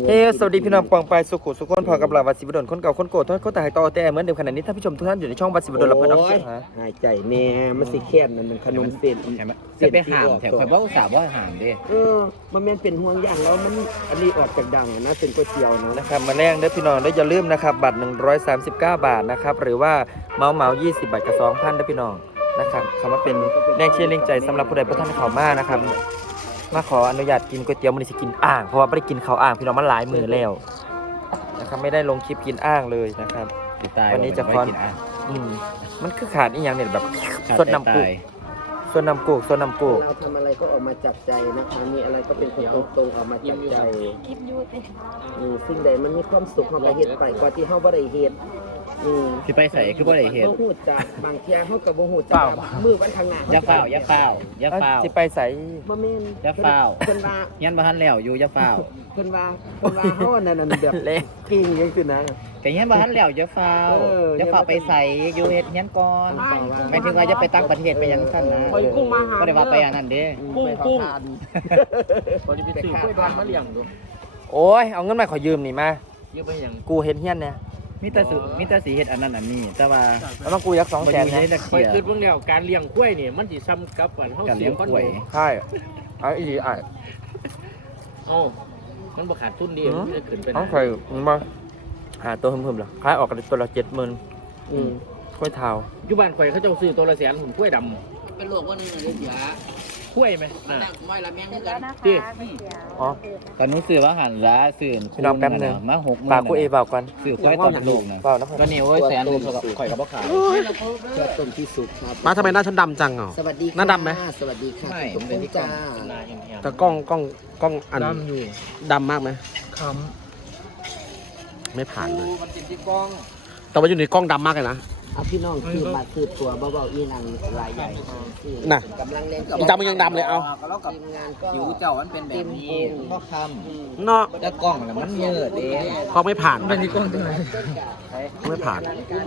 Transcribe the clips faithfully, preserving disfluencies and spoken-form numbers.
เฮ้สวัสดีพี่น้องปองไปสุขุสุขคนพอกับเราวัดศิวดลคนเก่าคนโกรธคนตายต่อแต่เหมือนเดิมขนาดนี้ท่านผู้ชมทุกท่านอยู่ในช่องวัดศิวดลเราเพิ่นเอาฮะหายใจแน่มันสิแค้นนั่นมันขนมเส้นใช่ไหมจะไปห่ามแถวข่อยบ่อุตส่าห์บ่ห่ามเด้เออมันแม่นเป็นห่วงอย่างแล้วมันอันนี้ออกจากดังนะเส้นก๋วยเตี๋ยวนะนะครับมาแรงเด้อพี่น้องเด้ออย่าลืมนะครับบัตรหนึ่งร้อยสามสิบเก้าบาทนะครับหรือว่าเมาเมายี่สิบบาทกับสองพันเด้อพี่น้องนะครับคำว่าเป็นแรงเชียร์แรงใจสำหรับผู้ใดผู้ท่านเข้ามานะครับมาขออนุญาตกินก๋วยเตี๋ยวมันสิกินอ่างเพราะว่าไม่ได้กินข้าวอ่างพี่น้องมันหลายมือแล้วนะครับไม่ได้ลงคลิปกินอ่างเลยนะครับวันนี้จะคอนอืมมันคือขาดอีกอย่างเนี่ยแบบส่วนน้ำปูส่วนน้ำกูส่วนน้ำกูเราทำอะไรก็ออกมาจากใจนะคะมีอะไรก็เป็นคนตรงๆออกมาจากใจคิดอยู่เต้อือสิ่งใดมันมีความสุขเฮาไปเฮ็ดไปกว่าที่เฮาบ่ได้เฮ็ดอือสิไปใส่คือบ่ได้เฮ็ดบ่ฮู้จักบางเที่ยเฮาก็บ่ฮู้จักมื้อวันข้างหน้าอย่าเฝ้าอย่าเฝ้าอย่าเฝ้าสิไปใส่บ่แม่นอย่าเฝ้าเพิ่นว่ายันบ่ทันแล้วอยู่อย่าเฝ้าเพิ่นว่าเพิ่นว่าเฮานั่นน่ะแบบเก่งจังซี่นะแต่ยันบ่ทันแล้วอย่าเฝ้าอย่าเฝ้าไปใส่อยู่เฮ็ดยันก่อนหมายถึงว่าจะไปต่างประเทศไปยังซั่นนะบ่ได้ว่าไปอันนั้นเด้กุ้งกุ้งบ่ได้ไปซื้อกล้วยดำมาเลี้ยงดูโอ้ยเอาเงินมาขอยืมนี่มายืมไปยังกูเฮ็ดเฮียนเนี่ยมีแต่สิมีแต่สิเฮ็ดอันนั้นอันนี้แต่ว่าแล้วมันกูยักสองแสนนะคอยคืนเพิ่งแล้วการเลี้ยงกล้วยนี่มันสิซ้ำกับอันเฮาเสียงก้อนหมูใช่ไอ้อีไอ้เอ้ามันบ่ขาดทุนดีมันจะขึ้นไปต้องใส่มาหาตัวเพิ่มๆเหรอขายออกกันตัวละเจ็ดหมื่นอืมกล้วยเท้าอยู่บ้านข่อยเขาเจ้าซื้อตัวละแสนหุ่นกล้วยดำเป็นโรคว่านึงเลยเสียกล้วยไหมน่ะไม่ละแม่งกันที่อ๋อตอนนู้นซื้อว่าหันละซื้อพี่น้องแป๊บนึงมาหกหมื่นฝากกูเอเบาก่อนซื้อกล้วยตอนโลกนะเบานะก็นี่โอ้ยแสนนึงข่อยก็บ่ขายเพื่อต้มที่สุกครับมาทำไมหน้าฉันดำจังอ่ะสวัสดีหน้าดำไหมสวัสดีค่ะไม่ทุกคนจ้าแต่กล้องกล้องกล้องอันดำอยู่ดำมากไหมคำไม่ผ่านเลยแต่ว่าอยู่ในกล้องดำมากเลยนะเอาพี่น้องคือมาคือตัวเบาๆอีนังรายใหญ่น่ะกำลังเล่นกับดำมันยังดำเลยเอาทีมงานก็ผิวเจ้ามันเป็นแบบนี้ก็คำเนาะแต่กล้องน่ะมันเยอะเด้กล้องไม่ผ่านเป็นที่กล้องตัวไหนไม่ผ่าน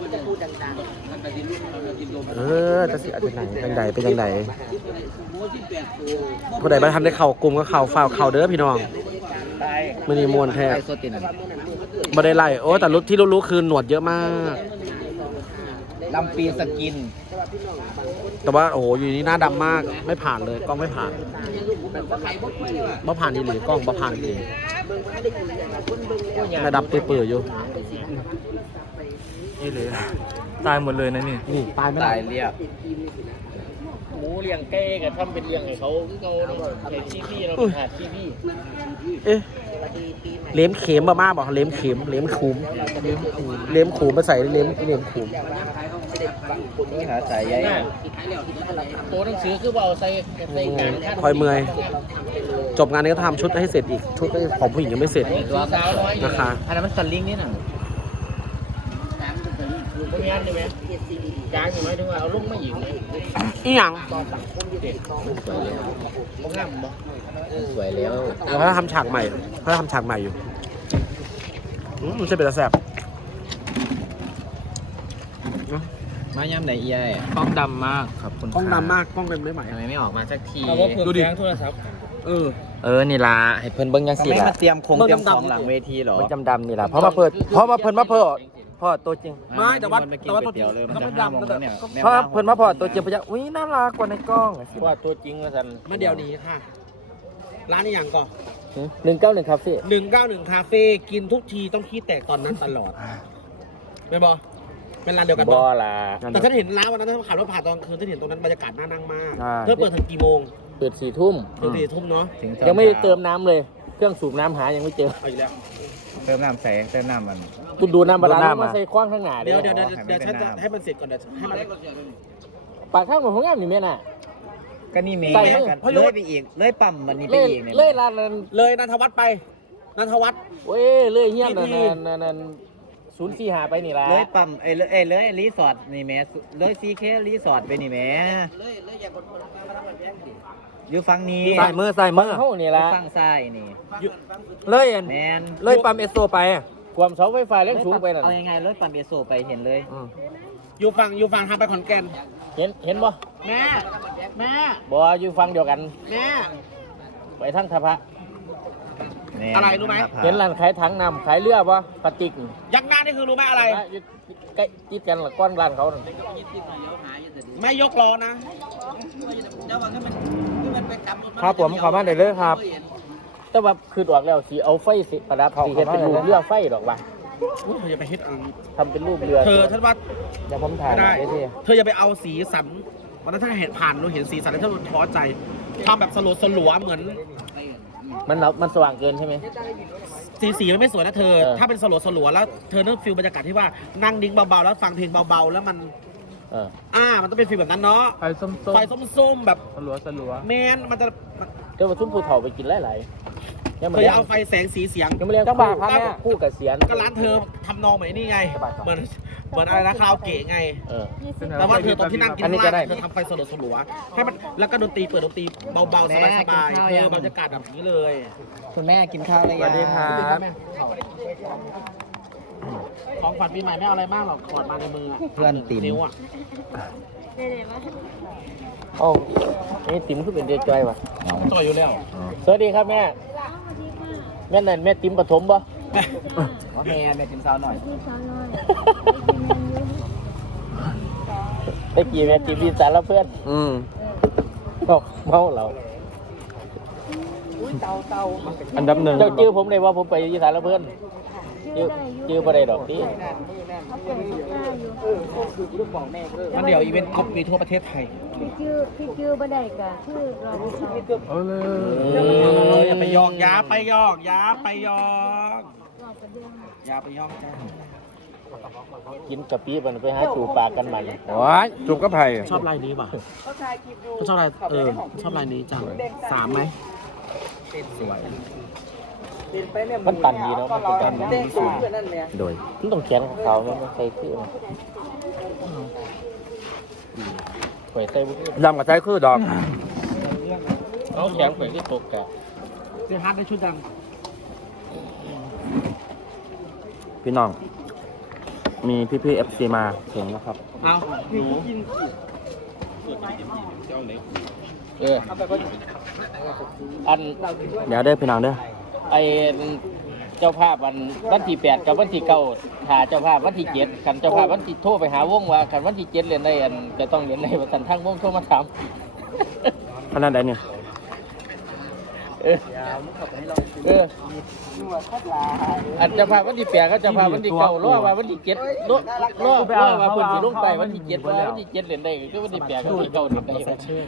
เออจะสิเป็นไหนเป็นไหนเป็นยังไงผู้ใดบ้านทันได้เข่ากลุ่มก็เข่าฝ้าเข่าเด้อพี่น้องไม่มีมวลแท้ไม่ได้ไล่โอ้แต่รู้ที่รู้ๆคือหนวดเยอะมากลำปีสกินแต่ว่าโอ้โหอยู่นี่หน้าดำมากไม่ผ่านเลยกล้องไม่ผ่านบ่ผ่านนี่หรือกล้องบ่ผ่านนี่หน้าดำเปื่อยๆอยู่นี่เลยตายหมดเลยนะนี่นี่ตายไม่ตายเรียบหมูเลี้ยงแก่ก็ทำเป็นเลี้ยงให้เขาคือเขาเนาะไอ้ชีพี่เราขาดชีพี่เอ๊ะเล้มเข็มมามากบอกเล้มเข็มเล้มขุมเล้มขุมมาใส่เล้มเล้มขุมหาสายใยตัวหนังสือคือว่าเอาใส่ใส่งานคอยเมื่อยจบงานนี้ก็ทำชุดให้เสร็จอีกชุดของผู้หญิงยังไม่เสร็จนะคะอันนั้นมันสลิงนี่หนังพวกนี้ใช่ไหมจางใช่ไหมถึงว่าเอาลุ่มมาหญิงอีหยังบ่งามบ่สวยแล้วเขาทำฉากใหม่เขาทำฉากใหม่อยู่มันจะเป็นแซ่บมาย่ำไหนเอี้ยกล้องดำมากครับคุณกล้องดำมากกล้องเป็นไม่ใหม่อะไรไม่ออกมาสักทีดูดิโทรศัพท์เออเออนี่ล่ะให้เพิ่นเบิ่งยังสิล่ะมาเตรียมคงเตรียมของหลังเวทีหรอมันดำๆนี่ล่ะเพราะมาเปิดเพราะมาเพิ่นมาเพิ่นพ่อตัวจริงไม่แต่ว่าแต่ว่าตัวจริงเขาไม่ดำแล้วเนี่ยเพราะเพิ่นมาพ่อตัวจริงไปจะอุ้ยน่ารักกว่าในกล้องเพราะตัวจริงว่าซั่นมาเดี๋ยวนี้ค่ะร้านนี้อย่างก่อนหนึ่งเก้าหนึ่งคาเฟ่หนึ่งเก้าหนึ่งคาเฟ่กินทุกทีต้องขี้แตกตอนนั้นตลอดเป็นบอเป็นร้านเดียวกันบอล่ะแต่ฉันเห็นร้านวันนั้นถ้าขับรถผ่านตอนคืนฉันเห็นตรงนั้นบรรยากาศน่านั่งมากเธอเปิดถึงกี่โมงเปิดสี่ทุ่มถึงสี่ทุ่มเนาะยังไม่ได้เติมน้ำเลยเครื่องสูบน้ำหายังไม่เจอเอาอีกแล้วเติมน้ำใส่เติมน้ำมันคุณดูน้ำบาดาลมาใส่คว้างข้างหน้าเดี๋ยวเดี๋ยวเดี๋ยวฉันจะให้มันเสร็จก่อนเดี๋ยวให้มันปากข้างของผมงามอยู่เนี่ยน่ะก็นี่เมย์กันเลยไปอีกเลยปั๊มมันนี่ไปอีกเนี่ยเลยร้านนั้นเลยนันทวัฒน์ไปนันทวัฒน์เว้ยเลยเฮี้ยนนั่นนั่นนั่นศูนย์สี่หาไปนี่ละเลยปั๊มไอ้เลยไอ้เลยรีสอร์ทนี่แม่เลยซีเครีสอร์ทไปนี่แม่เลยเลยอย่ากดคนมาทำแบบนี้อยู่ฝั่งนี้ใส่มือใส่มือเขานี่ละฝั่งซ้ายนี่เลยแมนเลยปั๊มเอสโซไปความเสาไฟฟ้าเล่นสูงไปนั่นเอายังไงเลยปั๊มเอสโซไปเห็นเลยอยู่ฝั่งอยู่ฝั่งทางไปขอนแก่นเห็นเห็นบ่แม่แม่บ่อยู่ฝั่งเดียวกันแม่ไปทั้งทพะอะไรรู้ไหมเห็นร้านขายถังน้ำขายเรือปะพลาสติกยักษ์หน้านี่คือรู้ไหมอะไรใกล้จิตกันละก้อนร้านเขาไม่ยกล้อนะครับผมขอมาได้เลยครับแต่ว่าคือดอกแล้วสีเอาไฟสิประดับสีเห็นเป็นรูปเรือไฟดอกว่ะอุ๊ยเธออย่าไปเฮ็ดอันทำเป็นรูปเรือเธอฉันว่าเดี๋ยวผมถ่ายไม่ได้ได้ที่เธออย่าไปเอาสีสันวันนั้นถ้าเห็นผ่านเราเห็นสีสันแล้วเธอท้อใจทำแบบสลัวสลัวเหมือนมันมันสว่างเกินใช่ไหมสีสีมันไม่สวยนะเธอเออถ้าเป็นสลัวสลัวแล้วเธอนึกฟิลบรรยากาศที่ว่านั่งดิ้งเบาๆแล้วฟังเพลงเบาๆแล้วมันเอออ่ามันต้องเป็นฟิลแบบนั้นเนาะไฟส้มไฟส้มๆแบบสลัวสลัวแมนมันจะเจ้ามาทุ่มภูเขาไปกินหลายๆยังเธไม่ออเลี้ยย่าง เอาไฟแสงสีเสียงยังไม่เลี้ยงจังหวะครับแม่คู่กับเสียนก็ร้านเธอทำนองเหมือนนี่ไงเหมือนเหมือนอะไรนะคาราโอเกะไงเออแต่ว่าเธอตอนที่นั่งกินอันนี้ข้างก็ได้ล่างเธอทำไฟสลัวสลัวๆให้มันแล้วก็ดนตรีเปิดดนตรีเบาๆสบายๆเธอบรรยากาศแบบนี้เลยคุณแม่กินข้าวได้สวัสดีครับของขวัญปีใหม่ไม่เอาอะไรมากหรอกกอดมาในมือเพื่อนติ๋มนิ้วอ่ะได้เลยว่าโอ้นี่ติ๋มคือเป็นเด็กใจว่ะจอยอยู่แล้วสวัสดีครับแม่แม่นั่นแม่ติ๋มปฐมปะแม่แม่จิ้มซาวหน่อยที่สาวน้อยตะกี้แม่ติ๋มดีสารเพื่อนอืมบอกเมาเราอันดับหนึ่งเจ้าชื่อผมเลยว่าผมไปยีสารเพื่อนชื่ชื่ออได้อยู่ชื่อบ่ได้ดอกนี่เขาเปิดทุกหน้าอยู่มันเดี๋ยวอีเวนต์ครบมีทั่วประเทศไทยพี่ชื่อพี่ชื่อบ่ได้ก็ชื่อรอเขาเอาเลยเอออย่าไปยอกย้าไปยอกย้าไปยอกบอกประเด็นอย่าไปยอกจ้ากินกะปิมันไปหาจูปากกันใหม่ว้ายจุบกระไผ่ชอบลายนี้ป่ะชอบลายเออชอบลายนี้จังสามไหมสวยมันตันดีเนาะมันเป็นตันดีโดยมันต้องแข็งของเขาเนี่ยมันใส่คือข่อยใส่บุ้งดำกับใจคือดอกเอาแข็งข่อยที่ตกแกเสื้อฮาร์ดได้ชุดดพี่น้อง มีพี่ๆเอฟซีมาถึงแล้วครับำเอาหนูเอออันเดี๋ยวเด้อพี่น้องเด้อไอเจ้าภาพวันวันที่แปดกับวันที่เก้าหาเจ้าภาพวันที่เจ็ดกันเจ้าภาพวันที่โทรไปหาวงว่ากันวันที่เจ็ดเรียนได้อันจะต้องเรียนในวันสันทั้งวงโทรมาถามขนาดไหนเนี่ยเออเอออันเจ้าภาพวันที่แปดก็เจ้าภาพวันที่เก้ารอว่าวันที่เจ็ดรอรอรอว่าเพิ่นสิลงไปวันที่เจ็ดว่าวันที่เจ็ดเรียนได้ก็วันที่แปดกับวันที่เก้าเรียนได้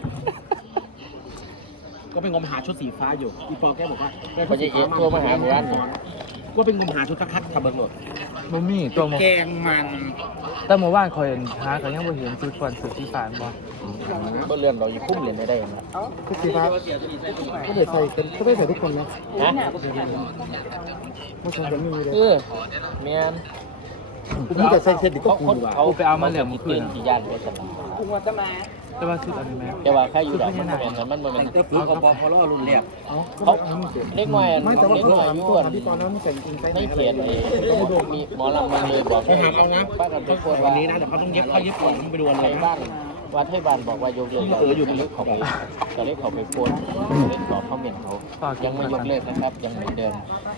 ก็เป็นงมหาชุดสีฟ้าอยู่อีปอแกบอกว่าเขาจะเอ็ดโทรมาหาหมู่บ้านก็เป็นงมหาชุดคักๆทำเบิร์ดมันมีตัวหมแกงมันแต่เมื่อวานคอยหาก็ยังบ่เห็นสุดก่อนสุดที่ฝานบ่บ่เรียนเราอยู่คุ้มเรียนได้ได้นะสุดที่ฝานก็ได้ใส่เป็นก็ได้ใส่ทุกคนนะฮะผู้ชายจะมีเลยเออแม่นกูมีแต่ใส่เสร็จดิก็เขากูคนเขาไปเอามาเหลือมือคืคืนนที่ย่านไปสนามแต่ว่าสุดอันนี้แม่แต่ว่าใครอยู่ดอกมันบ่แม่นมันบ่แม่นคือเอาบอลพอลรุ่นแรกเขาเล็กน้อยเล็กน้อยอยู่ส่วนพี่ตอนนั้นใส่จริงใส่ในเขียนนี่มีหมอลำมันเลยบอกไปหาเอานะป้ากันทุกคนวันนี้นะเดี๋ยวเขาต้องเย็บเข้าเย็บก่อนต้องไปดูอะไรในบ้านวัดให้บ้านบอกว่ายกเลิกเราอยู่ในเขาไปจะเรียกเขาไปโพสเล่นตอบคอมเมนต์เขายังไม่ยกเลิกนะครับยังเหมือนเดิม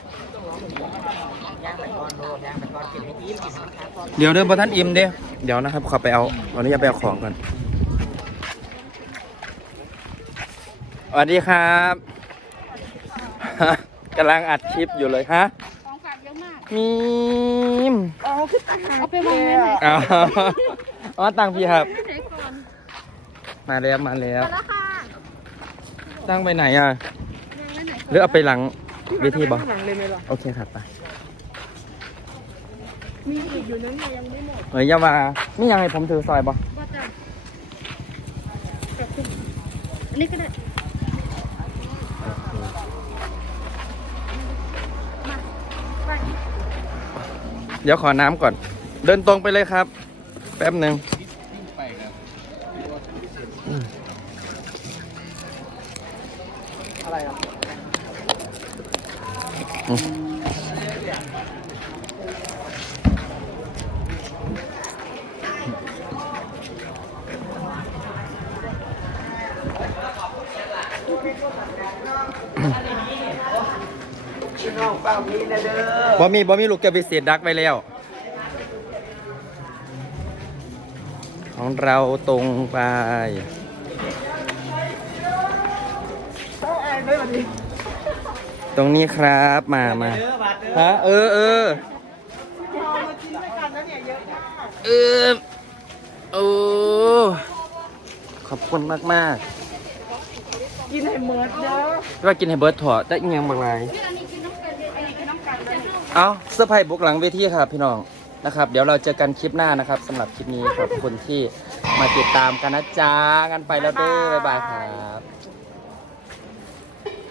เดี๋ยวเดินบนท่านอิ่มเด้เดี๋ยวนะครับขอไปเอาวันนี้จะไปเอาของก่อนสวัสดีครับกำลังอัดคลิปอยู่เลยฮะของฝากเยอะมากมีมเอาไปวางไว้ไหนอ๋ออ๋อตังพี่ครับใช้ก่อนมาแล้วมาแล้วมาแล้วค่ะตั้งไปไหนอ่ะวางไว้ไหนหรือเอาไปหลังเวทีบอโอเคครับไปมีอีกอยู่นั้นยังไม่หมดเฮ้ยอยาว่านี่ยังไงผมถือซอยบอก็จะแบบอันนี้ก็ได้มาไปเดี๋ยวขอน้ำก่อน เดินตรงไปเลยครับ แป๊บหนึ่งอะไรอ่ะฝ้ามีนะเด้อบ่มีบ่มีลูกแก้วพิเศษดักไว้แล้ว ของเราตรงไป ตรงนี้ครับมามาฮะเออเออเออโอ้ขอบคุณมากมากๆกินให้เบิร์ดเด้อว่ากินให้เบิร์ดถอดได้ยังบางไรเอาเสื้อผ้าบุกหลังเวทีครับพี่น้องนะครับ เดี๋ยวเราเจอกันคลิปหน้านะครับสำหรับคลิปนี้ขอบคุณที่มาติดตามกันนะจ๊ะกันไปแล้วเด้อบ๊ายบายครับ